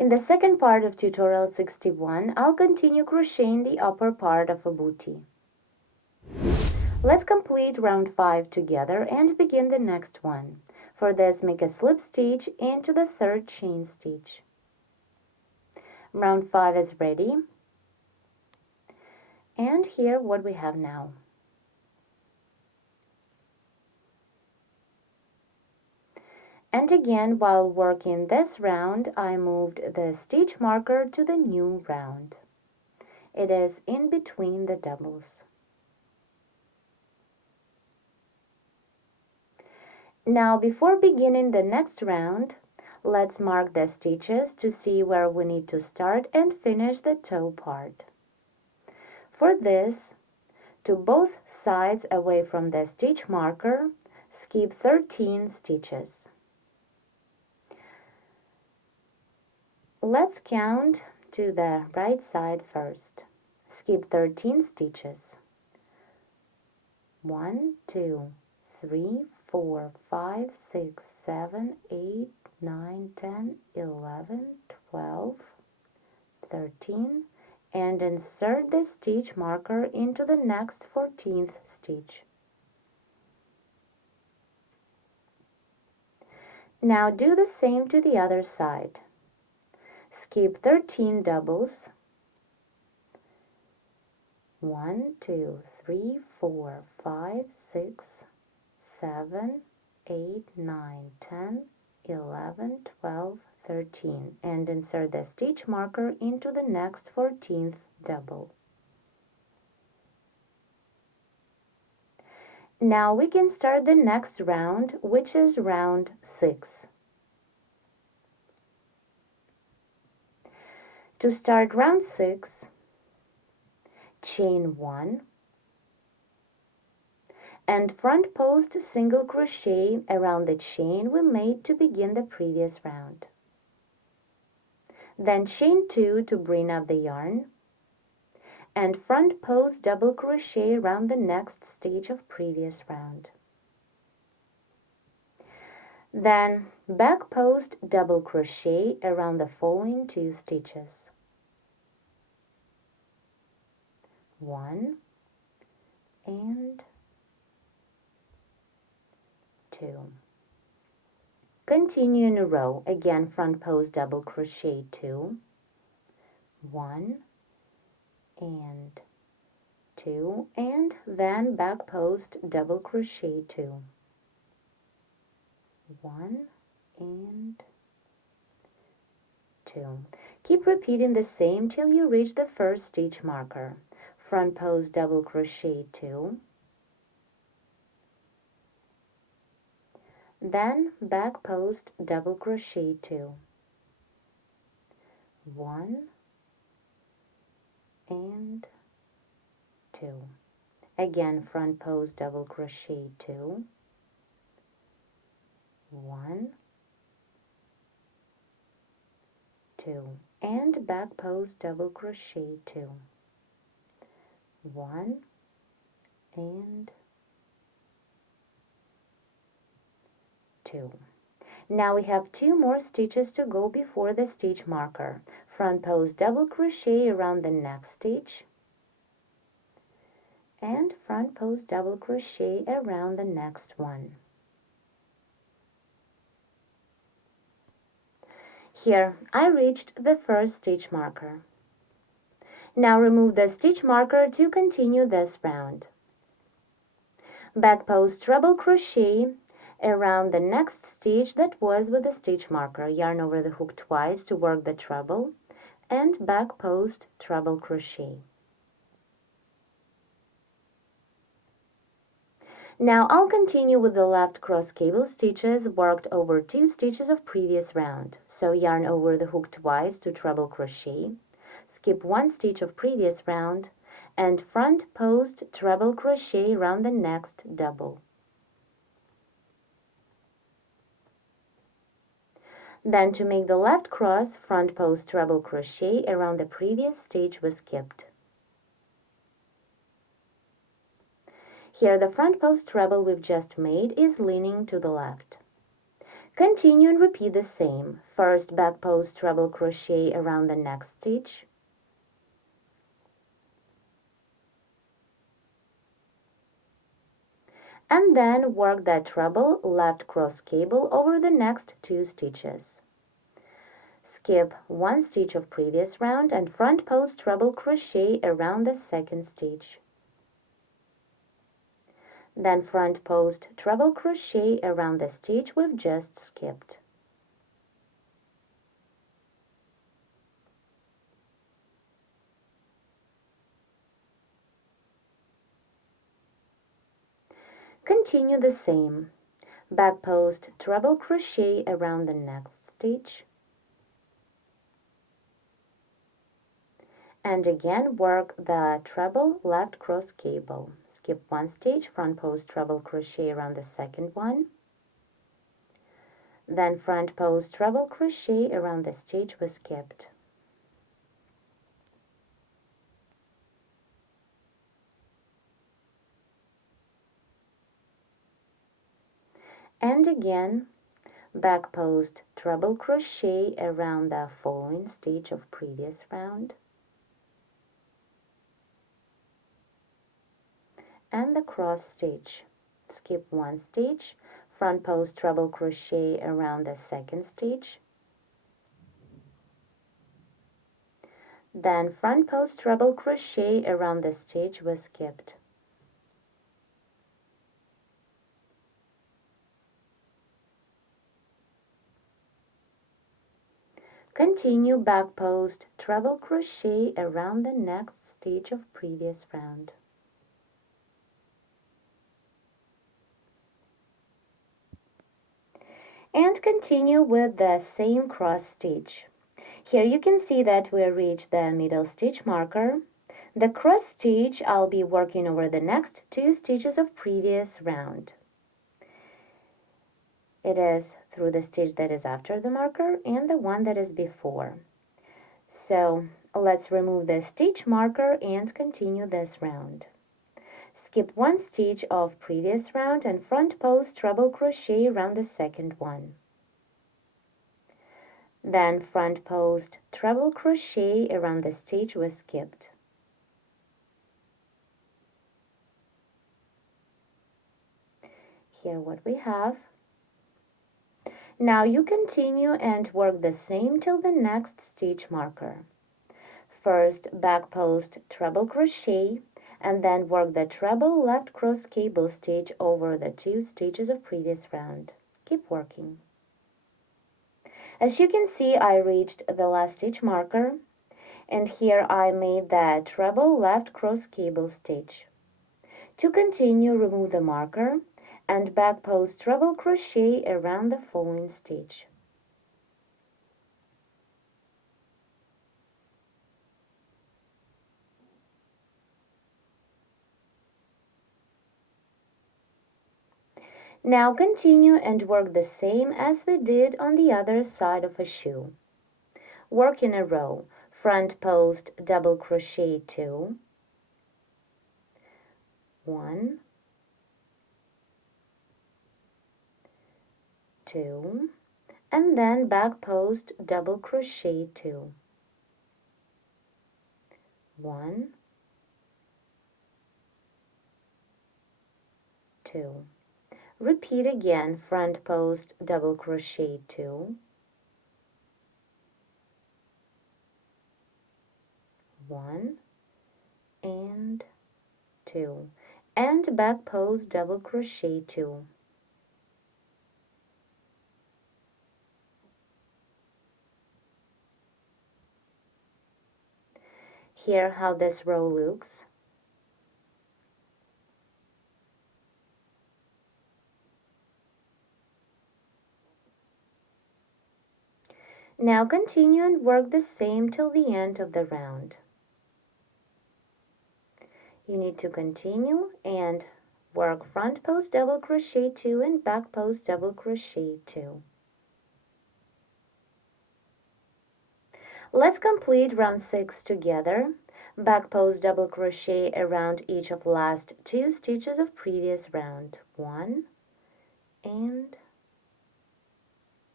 In the second part of tutorial 61, I'll continue crocheting the upper part of a bootie. Let's complete round 5 together and begin the next one. For this, make a slip stitch into the third chain stitch. Round 5 is ready. And here what we have now. And again, while working this round, I moved the stitch marker to the new round. It is in between the doubles. Now, before beginning the next round, let's mark the stitches to see where we need to start and finish the toe part. For this, to both sides away from the stitch marker, skip 13 stitches. Let's count to the right side first. Skip 13 stitches. 1, 2, 3, 4, 5, 6, 7, 8, 9, 10, 11, 12, 13, and insert the stitch marker into the next 14th stitch. Now do the same to the other side. Skip 13 doubles. 1, 2, 3, 4, 5, 6, 7, 8, 9, 10, 11, 12, 13, and insert the stitch marker into the next 14th double. Now we can start the next round, which is round 6. To start round 6, chain 1 and front post single crochet around the chain we made to begin the previous round. Then chain 2 to bring up the yarn and front post double crochet around the next stage of previous round. Then back post double crochet around the following 2 stitches. 1 and 2. Continue in a row. Again, front post double crochet 2, 1 and 2, and then back post double crochet 2, 1 and 2. Keep repeating the same till you reach the first stitch marker. Front post double crochet 2, then back post double crochet 2, 1 and 2. Again, front post double crochet 2, 1, 2, and back post double crochet 2, 1 and 2. Now we have 2 more stitches to go before the stitch marker. Front post double crochet around the next stitch and front post double crochet around the next one. Here I reached the first stitch marker. Now remove the stitch marker to continue this round. Back post treble crochet around the next stitch that was with the stitch marker. Yarn over the hook twice to work the treble and back post treble crochet. Now I'll continue with the left cross cable stitches worked over 2 stitches of previous round. So yarn over the hook twice to treble crochet, skip 1 stitch of previous round, and front post treble crochet around the next double. Then to make the left cross, front post treble crochet around the previous stitch we skipped. Here the front post treble we've just made is leaning to the left. Continue and repeat the same. First back post treble crochet around the next stitch, and then work that treble left cross cable over the next 2 stitches. Skip 1 stitch of previous round and front post treble crochet around the second stitch. Then front post treble crochet around the stitch we've just skipped. Continue the same. Back post treble crochet around the next stitch, and again work the treble left cross cable. Skip 1 stitch, front post treble crochet around the second one, then front post treble crochet around the stitch we skipped. And again back post treble crochet around the following stitch of previous round, and the cross stitch. Skip 1 stitch, front post treble crochet around the second stitch, then front post treble crochet around the stitch we skipped. Continue back post treble crochet around the next stitch of previous round. And continue with the same cross stitch. Here you can see that we reached the middle stitch marker. The cross stitch I'll be working over the next 2 stitches of previous round. It is through the stitch that is after the marker and the one that is before. So let's remove the stitch marker and continue this round. Skip 1 stitch of previous round and front post treble crochet around the second one. Then front post treble crochet around the stitch we skipped. Here what we have. Now you continue and work the same till the next stitch marker. First back post treble crochet and then work the treble left cross cable stitch over the 2 stitches of previous round. Keep working. As you can see, I reached the last stitch marker, and here I made the treble left cross cable stitch. To continue, remove the marker and back post treble crochet around the following stitch. Now continue and work the same as we did on the other side of a shoe. Work in a row. Front post double crochet 2, 1, 2, and then back post double crochet 2, 1, 2. Repeat again, front post double crochet 2, 1, and 2, and back post double crochet 2. Here how this row looks. Now continue and work the same till the end of the round. You need to continue and work front post double crochet 2 and back post double crochet 2. Let's complete round 6 together. Back post double crochet around each of last 2 stitches of previous round. 1 and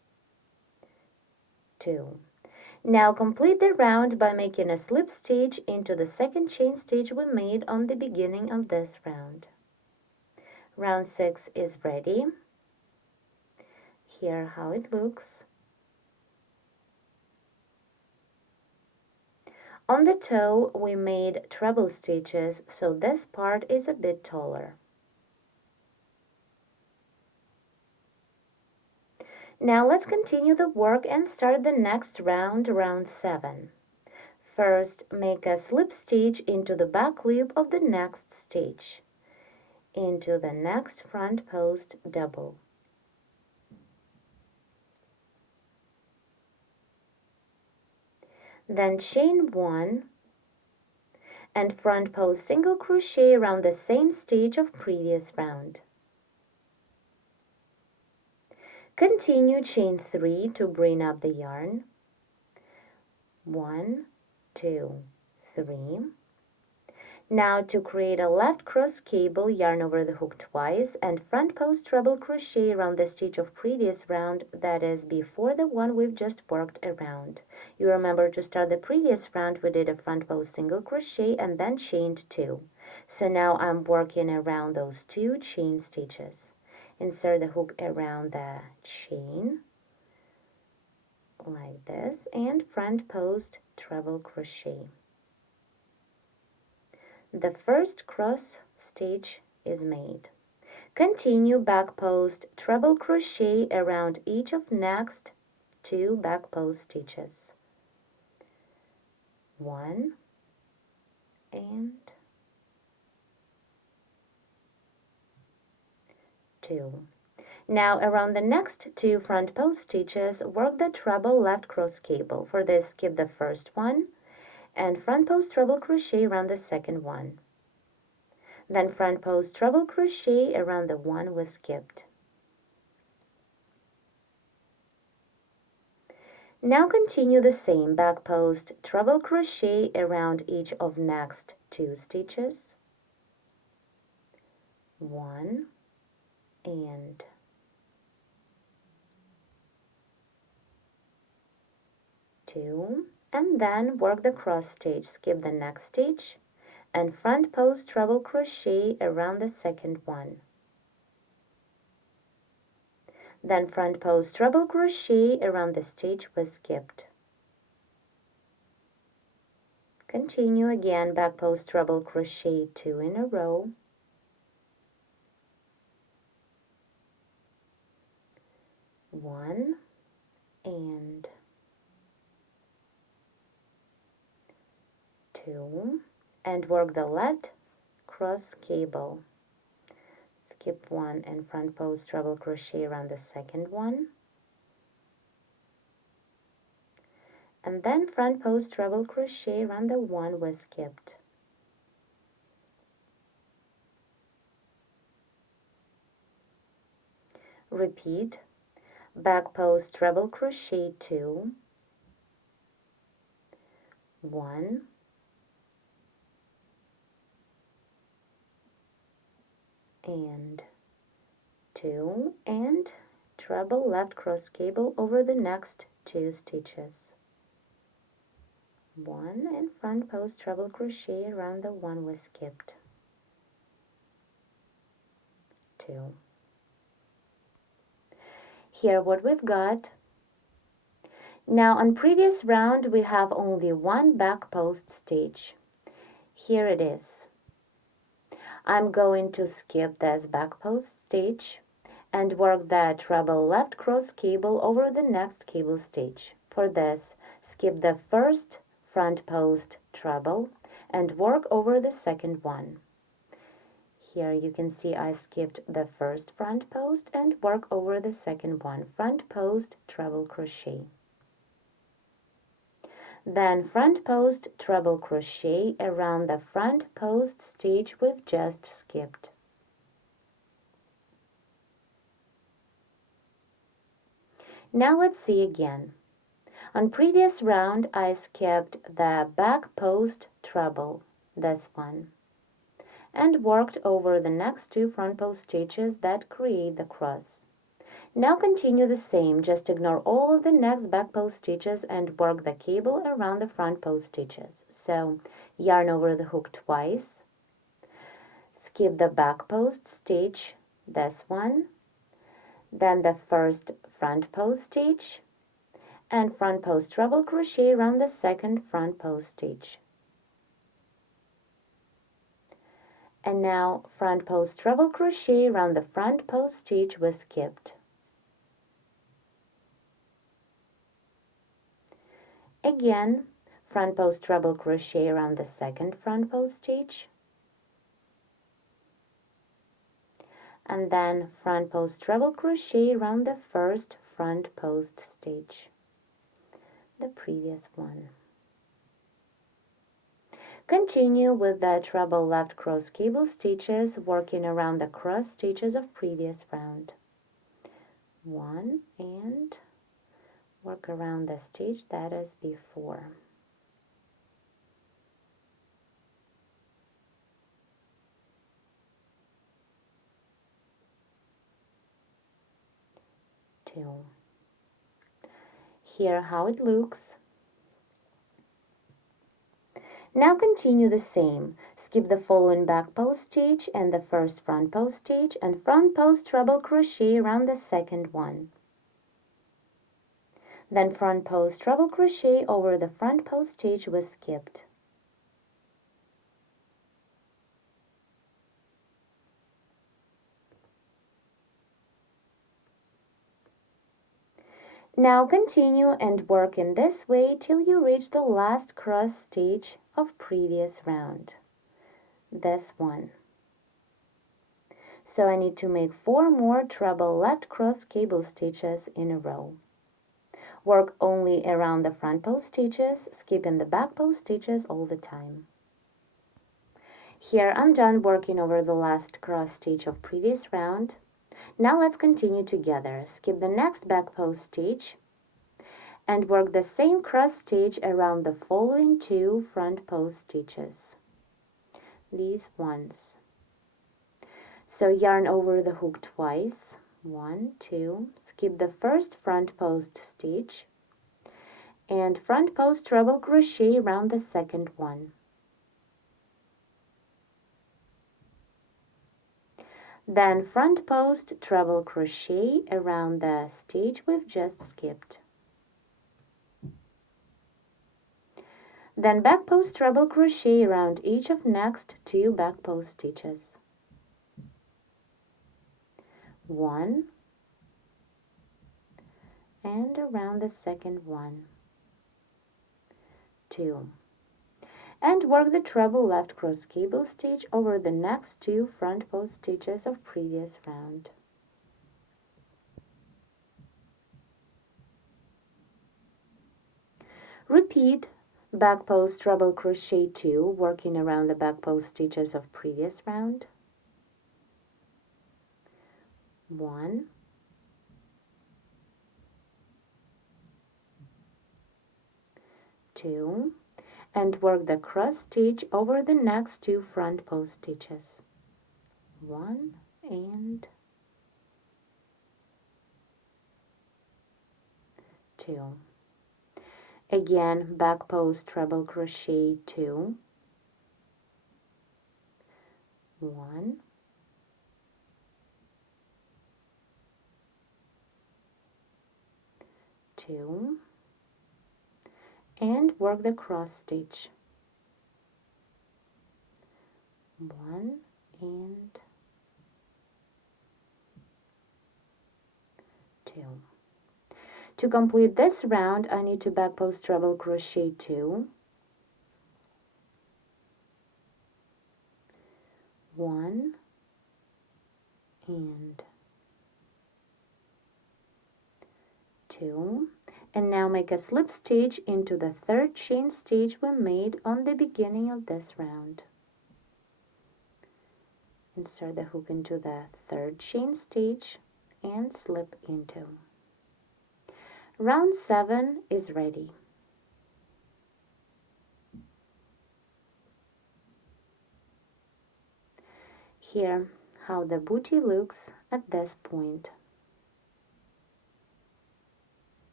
2. Now complete the round by making a slip stitch into the second chain stitch we made on the beginning of this round. Round 6 is ready. Here how it looks. On the toe we made treble stitches, so this part is a bit taller. Now let's continue the work and start the next round, round 7. First, make a slip stitch into the back loop of the next stitch, into the next front post double. Then chain 1 and front post single crochet around the same stitch of previous round. Continue chain 3 to bring up the yarn. 1, 2, 3. Now to create a left cross cable, yarn over the hook twice and front post treble crochet around the stitch of previous round, that is before the one we've just worked around. You remember to start the previous round we did a front post single crochet and then chained 2. So now I'm working around those 2 chain stitches. Insert the hook around the chain like this and front post treble crochet. The first cross stitch is made. Continue back post treble crochet around each of next 2 back post stitches. 1 and 2. Now around the next 2 front post stitches, work the treble left cross cable. For this, skip the first one and front post treble crochet around the second one. Then front post treble crochet around the one we skipped. Now continue the same, back post treble crochet around each of next 2 stitches. 1 and 2, and then work the cross stitch, skip the next stitch and front post treble crochet around the second one. Then front post treble crochet around the stitch we skipped. Continue again, back post treble crochet 2 in a row. 1 and 2, and work the left cross cable. Skip 1 and front post treble crochet around the second one, and then front post treble crochet around the one we skipped. Repeat, back post treble crochet 2, 1 and 2, and treble left cross cable over the next 2 stitches. 1 and front post treble crochet around the one we skipped. 2. Here what we've got. Now on previous round we have only 1 back post stitch. Here it is. I'm going to skip this back post stitch and work the treble left cross cable over the next cable stitch. For this, skip the first front post treble and work over the second one. Here you can see I skipped the first front post and work over the second one, front post treble crochet. Then front post treble crochet around the front post stitch we've just skipped. Now let's see again. On previous round I skipped the back post treble, this one, and worked over the next 2 front post stitches that create the cross. Now continue the same, just ignore all of the next back post stitches and work the cable around the front post stitches. So yarn over the hook twice, skip the back post stitch, this one, then the first front post stitch, and front post treble crochet around the second front post stitch. And now front post treble crochet around the front post stitch we skipped. Again, front post treble crochet around the second front post stitch, and then front post treble crochet around the first front post stitch, the previous one. Continue with the treble left cross cable stitches, working around the cross stitches of previous round. One, and work around the stitch that is before. Two. Here how it looks. Now continue the same. Skip the following back post stitch and the first front post stitch and front post treble crochet around the second one. Then front post treble crochet over the front post stitch we skipped. Now continue and work in this way till you reach the last cross stitch of previous round, this one. So I need to make 4 more treble left cross cable stitches in a row. Work only around the front post stitches, skipping the back post stitches all the time. Here I'm done working over the last cross stitch of previous round. Now let's continue together. Skip the next back post stitch and work the same cross stitch around the following 2 front post stitches, these ones. So yarn over the hook twice, 1, 2, skip the first front post stitch and front post treble crochet around the second one. Then front post treble crochet around the stitch we've just skipped. Then back post treble crochet around each of next 2 back post stitches. 1 and around the second one, 2, and work the treble left cross cable stitch over the next 2 front post stitches of previous round. Repeat back post treble crochet 2, working around the back post stitches of previous round. 1, 2, and work the cross stitch over the next 2 front post stitches. 1 and 2. Again, back post treble crochet 2, 1, 2, and work the cross stitch, 1 and 2. To complete this round, I need to back post treble crochet 2, 1 and 2, and now make a slip stitch into the 3rd chain stitch we made on the beginning of this round. Insert the hook into the 3rd chain stitch and slip into. Round 7 is ready. Here how the booty looks at this point.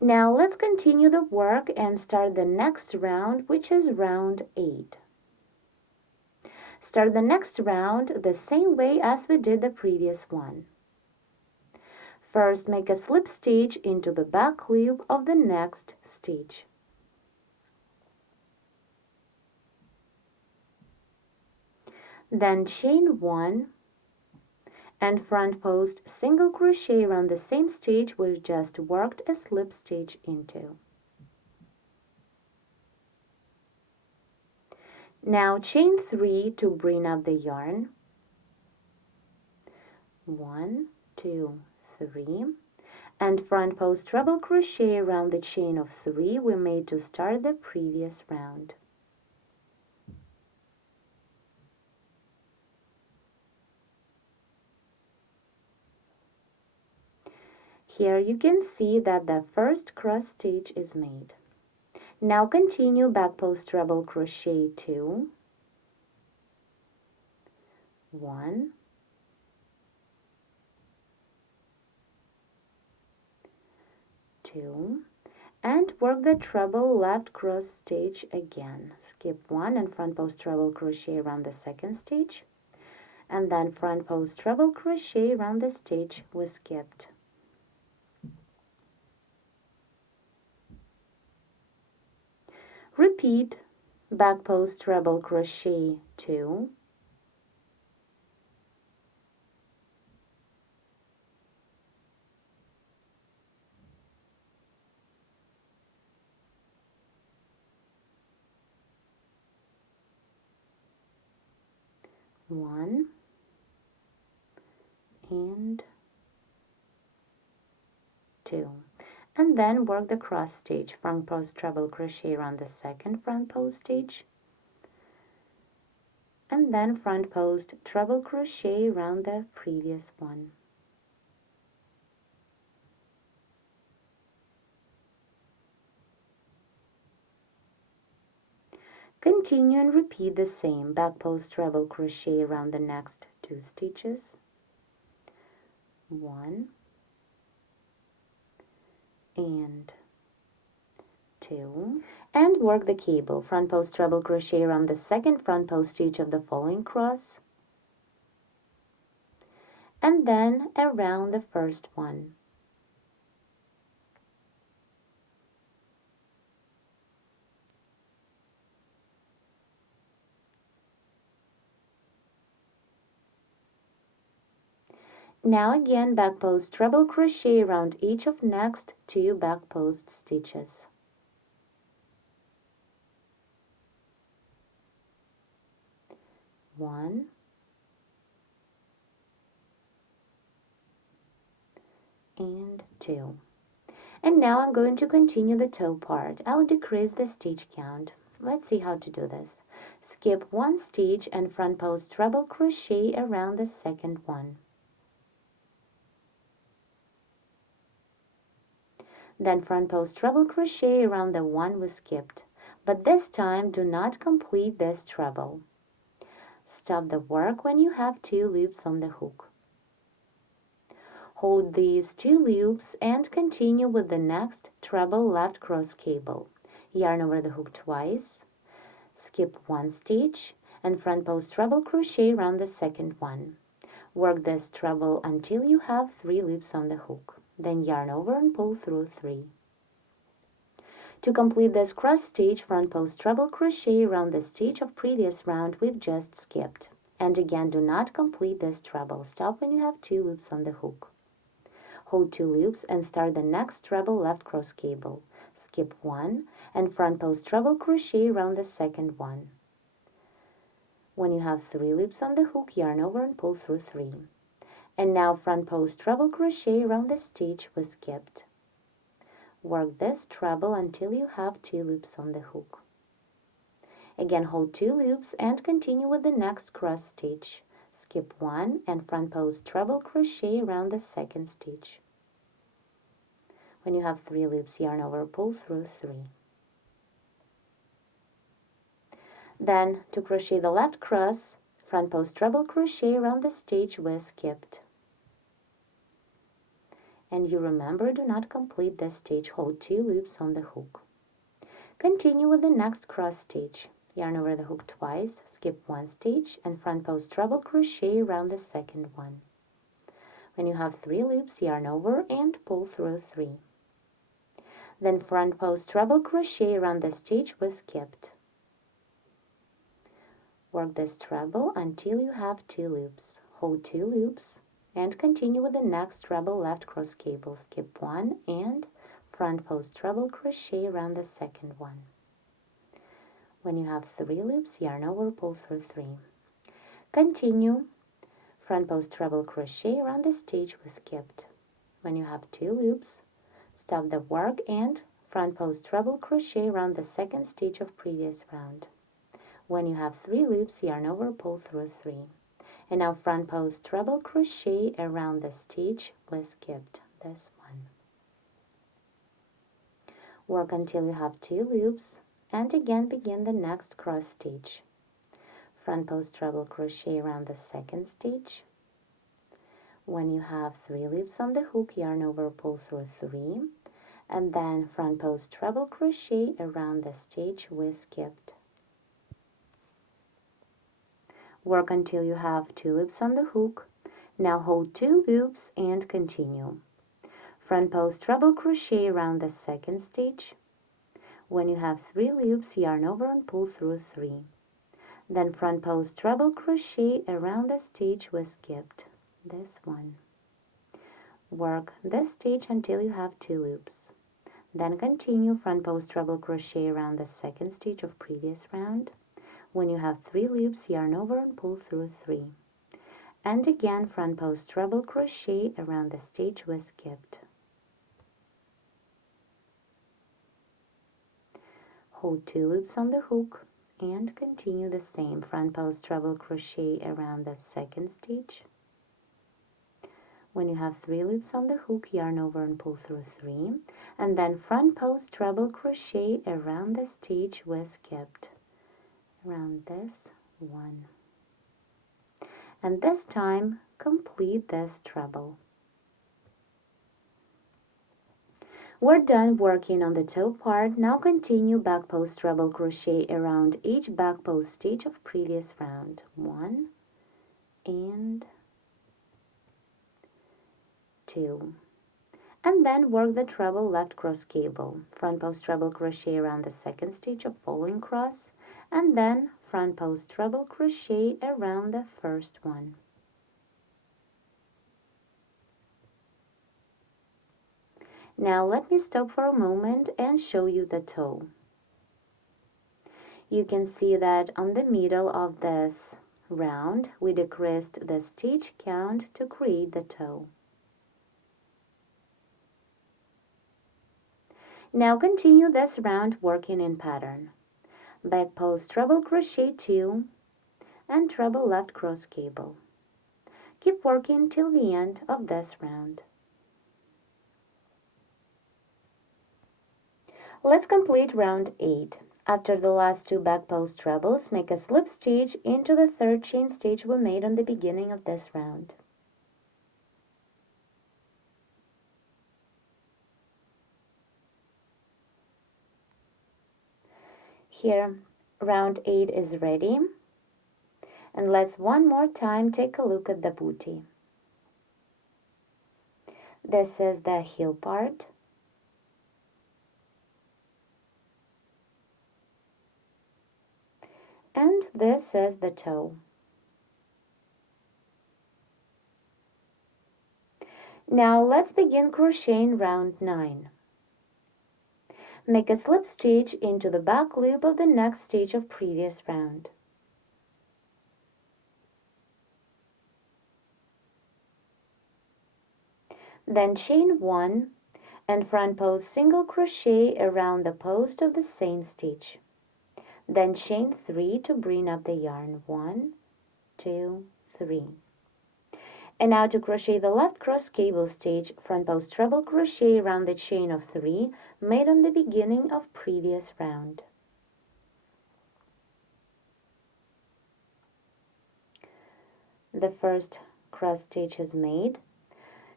Now let's continue the work and start the next round, which is round 8. Start the next round the same way as we did the previous one. First, make a slip stitch into the back loop of the next stitch. Then chain 1 and front post single crochet around the same stitch we've just worked a slip stitch into. Now chain 3 to bring up the yarn. 1, 2, 3, and front post treble crochet around the chain of 3 we made to start the previous round. Here you can see that the first cross stitch is made. Now continue back post treble crochet 2, 1, 2, and work the treble left cross stitch again. Skip 1 and front post treble crochet around the second stitch, and then front post treble crochet around the stitch we skipped. Repeat back post treble crochet 2, 1 and 2, and then work the cross stitch, front post treble crochet around the second front post stitch, and then front post treble crochet around the previous one. Continue and repeat the same back post treble crochet around the next 2 stitches. 1 and 2, and work the cable, front post treble crochet around the second front post stitch of the following cross, and then around the first one. Now again back post treble crochet around each of next 2 back post stitches. One and 2. And now I'm going to continue the toe part. I'll decrease the stitch count. Let's see how to do this. Skip 1 stitch and front post treble crochet around the second one. Then front post treble crochet around the one we skipped, but this time do not complete this treble. Stop the work when you have 2 loops on the hook. Hold these 2 loops and continue with the next treble left cross cable. Yarn over the hook twice, skip 1 stitch, and front post treble crochet around the second one. Work this treble until you have 3 loops on the hook. Then yarn over and pull through 3. To complete this cross stitch, front post treble crochet around the stitch of previous round we've just skipped. And again, do not complete this treble. Stop when you have 2 loops on the hook. Hold 2 loops and start the next treble left cross cable. Skip 1 and front post treble crochet around the second one. When you have 3 loops on the hook, yarn over and pull through 3. And now front post treble crochet around the stitch we skipped. Work this treble until you have 2 loops on the hook. Again, hold 2 loops and continue with the next cross stitch. Skip 1 and front post treble crochet around the second stitch. When you have 3 loops, yarn over, pull through 3. Then, to crochet the left cross, front post treble crochet around the stitch we skipped. And you remember, do not complete this stitch, hold 2 loops on the hook. Continue with the next cross stitch. Yarn over the hook twice, skip 1 stitch, and front post treble crochet around the second one. When you have 3 loops, yarn over and pull through 3. Then front post treble crochet around the stitch we skipped. Work this treble until you have 2 loops. Hold 2 loops and continue with the next treble left cross cable. Skip 1 and front post treble crochet around the second one. When you have 3 loops, yarn over, pull through 3. Continue front post treble crochet around the stitch we skipped. When you have 2 loops, stop the work and front post treble crochet around the second stitch of previous round. When you have 3 loops, yarn over, pull through 3. And now front post treble crochet around the stitch we skipped, this one. Work until you have 2 loops and again begin the next cross stitch. Front post treble crochet around the second stitch. When you have 3 loops on the hook, yarn over, pull through 3, and then front post treble crochet around the stitch we skipped. Work until you have 2 loops on the hook. Now hold 2 loops and continue. Front post treble crochet around the second stitch. When you have 3 loops, yarn over and pull through 3. Then front post treble crochet around the stitch we skipped, this one. Work this stitch until you have 2 loops. Then continue front post treble crochet around the second stitch of previous round. When you have 3 loops, yarn over and pull through 3. And again front post treble crochet around the stitch we skipped. Hold 2 loops on the hook and continue the same. Front post treble crochet around the second stitch. When you have 3 loops on the hook, yarn over and pull through 3, and then front post treble crochet around the stitch we skipped, around this one. And this time complete this treble. We're done working on the toe part. Now continue back post treble crochet around each back post stitch of previous round. 1 and 2. And then work the treble left cross cable. Front post treble crochet around the second stitch of following cross, and then front post treble crochet around the first one. Now let me stop for a moment and show you the toe. You can see that on the middle of this round we decreased the stitch count to create the toe. Now continue this round working in pattern. Back post treble crochet 2 and treble left cross cable. Keep working till the end of this round. Let's complete round 8. After the last 2 back post trebles, make a slip stitch into the 3rd chain stitch we made on the beginning of this round. Here, round 8 is ready. And let's one more time take a look at the booty. This is the heel part. And this is the toe. Now let's begin crocheting round 9. Make a slip stitch into the back loop of the next stitch of previous round. Then chain 1 and front post single crochet around the post of the same stitch. Then chain 3 to bring up the yarn. 1, 2, 3. And now to crochet the left cross cable stitch, front post treble crochet around the chain of 3 made on the beginning of previous round. The first cross stitch is made.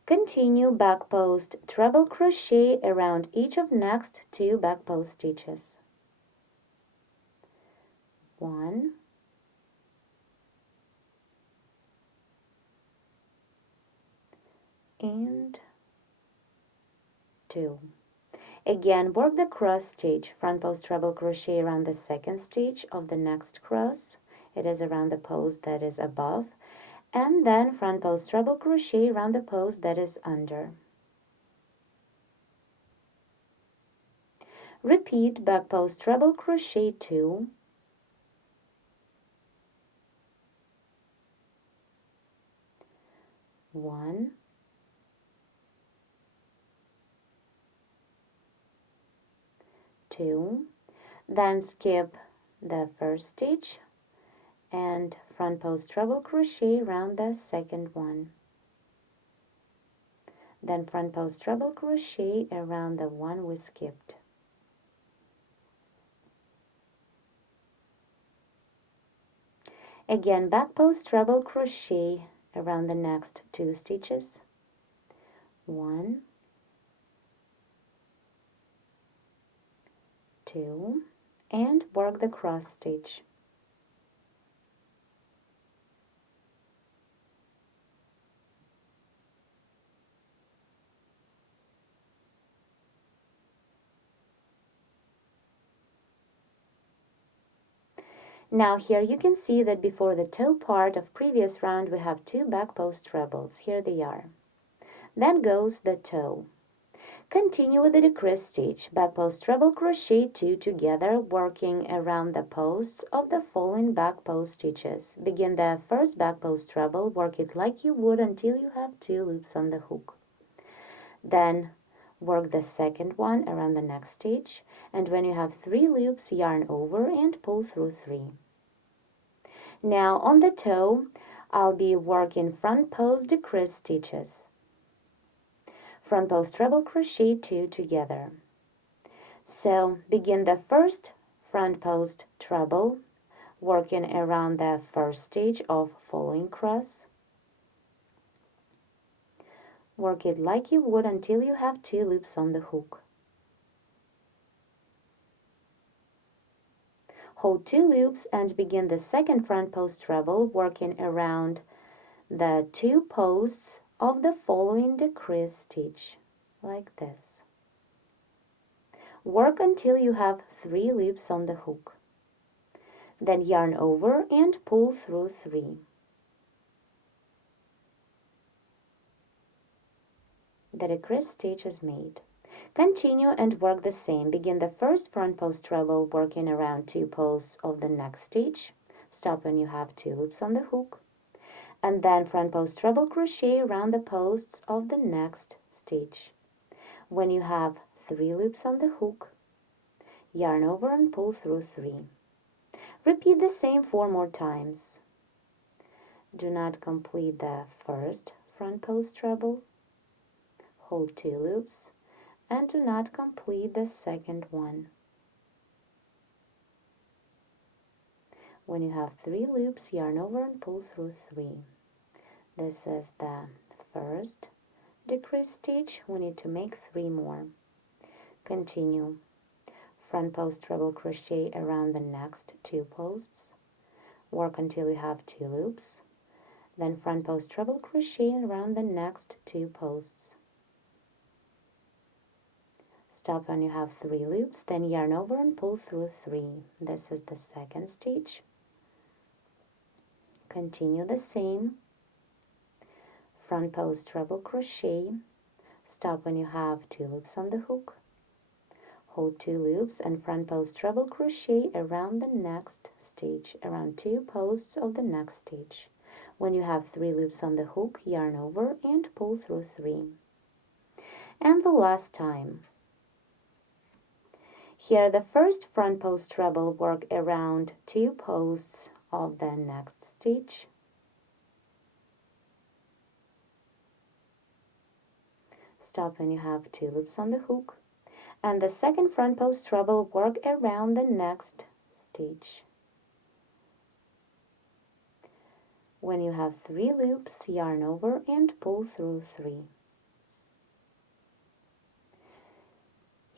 Continue back post treble crochet around each of next 2 back post stitches. 1 and 2. Again, work the cross stitch, front post treble crochet around the second stitch of the next cross. It is around the post that is above, and then front post treble crochet around the post that is under. Repeat back post treble crochet 2, 1, 2, then skip the first stitch and front post treble crochet around the second one. Then front post treble crochet around the one we skipped. Again, back post treble crochet around the next 2 stitches. 1, 2, and work the cross stitch. Now here you can see that before the toe part of previous round we have 2 back post trebles. Here they are. Then goes the toe. Continue with the decrease stitch, back post treble crochet 2 together, working around the posts of the following back post stitches. Begin the first back post treble, work it like you would until you have 2 loops on the hook. Then work the second one around the next stitch, and when you have 3 loops, yarn over and pull through 3. Now on the toe, I'll be working front post decrease stitches. Front post treble crochet 2 together. So begin the first front post treble, working around the first stitch of following cross. Work it like you would until you have 2 loops on the hook. Hold 2 loops and begin the second front post treble, working around the 2 posts of the following decrease stitch, like this. Work until you have 3 loops on the hook. Then yarn over and pull through 3. The decrease stitch is made. Continue and work the same. Begin the first front post treble, working around 2 posts of the next stitch. Stop when you have 2 loops on the hook. And then front post treble crochet around the posts of the next stitch. When you have 3 loops on the hook, yarn over and pull through 3. Repeat the same 4 more times. Do not complete the first front post treble. Hold 2 loops and do not complete the second one. When you have 3 loops, yarn over and pull through 3. This is the first decrease stitch. We need to make 3 more. Continue. Front post treble crochet around the next 2 posts. Work until you have 2 loops. Then front post treble crochet around the next 2 posts. Stop when you have 3 loops, then yarn over and pull through 3. This is the second stitch. Continue the same. Front post treble crochet. Stop when you have 2 loops on the hook. Hold 2 loops and front post treble crochet around the next stitch, around 2 posts of the next stitch. When you have 3 loops on the hook, yarn over and pull through 3. And the last time. Here the first front post treble, work around 2 posts of the next stitch. Stop when you have 2 loops on the hook. And the second front post treble, work around the next stitch. When you have 3 loops, yarn over and pull through 3.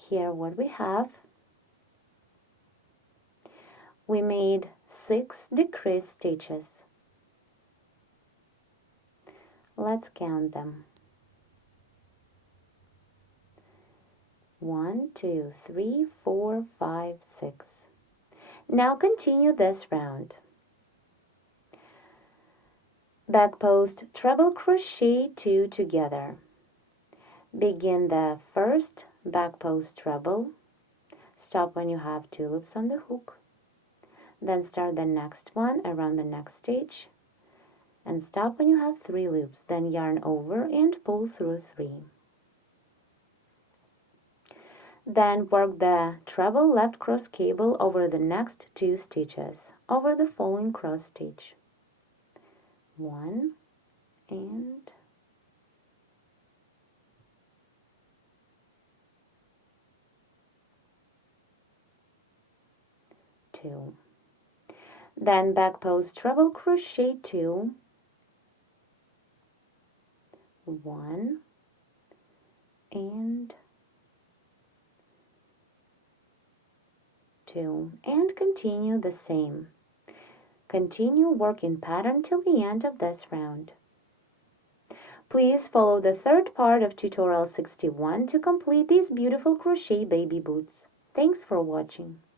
Here what we have, we made 6 decrease stitches. Let's count them. 1, 2, 3, 4, 5, 6. Now continue this round. Back post treble crochet 2 together. Begin the first back post treble. Stop when you have 2 loops on the hook. Then start the next one around the next stitch and stop when you have 3 loops. Then yarn over and pull through 3. Then work the treble left cross cable over the next 2 stitches over the following cross stitch. 1 and 2. Then back post treble crochet 2, 1 and 2, and continue the same. Continue working pattern till the end of this round. Please follow the third part of tutorial 61 to complete these beautiful crochet baby boots. Thanks for watching.